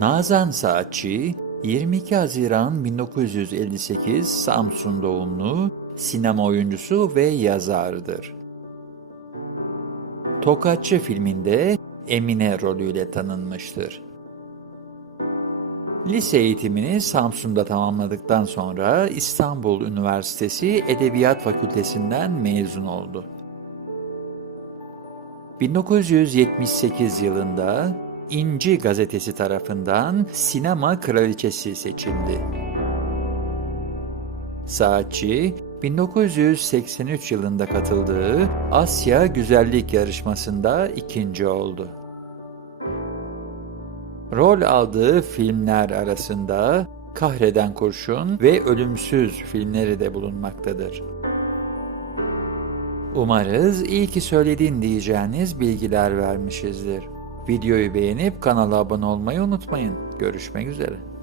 Ramazan Saatçi, 22 Haziran 1958 Samsun doğumlu sinema oyuncusu ve yazardır. Tokatçı filminde Emine rolüyle tanınmıştır. Lise eğitimini Samsun'da tamamladıktan sonra İstanbul Üniversitesi Edebiyat Fakültesinden mezun oldu. 1978 yılında İnci gazetesi tarafından sinema kraliçesi seçildi. Saatçi, 1983 yılında katıldığı Asya Güzellik Yarışması'nda ikinci oldu. Rol aldığı filmler arasında Kahreden Kurşun ve Ölümsüz filmleri de bulunmaktadır. Umarız iyi ki söyledin diyeceğiniz bilgiler vermişizdir. Videoyu beğenip kanala abone olmayı unutmayın. Görüşmek üzere.